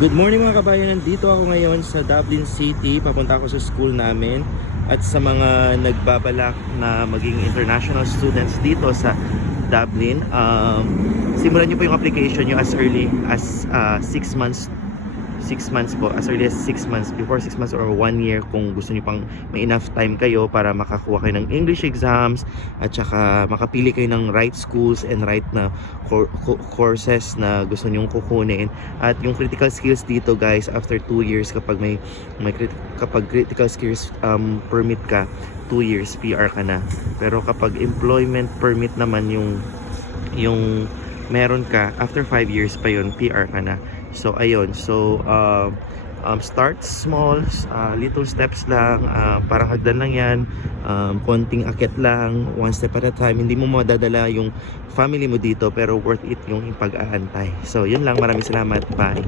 Good morning mga kabayan, nandito ako ngayon sa Dublin City. Papunta ako sa school namin at sa mga nagbabalak na maging international students dito sa Dublin. Simulan nyo po yung application nyo as early as 6 months po, as early as 6 months, before 6 months or 1 year kung gusto niyo pang may enough time kayo para makakuha kayo ng English exams at saka makapili kayo ng right schools and right na courses na gusto niyo kukunin. At yung critical skills dito guys, after 2 years kapag kapag critical skills permit ka, 2 years PR ka na. Pero kapag employment permit naman yung meron ka, after 5 years pa yun, PR ka na. So ayun, start small, little steps lang, parang hagdan lang yan, konting akit lang, one step at a time. Hindi mo madadala yung family mo dito pero worth it yung pag-aantay. So yun lang, maraming salamat, bye.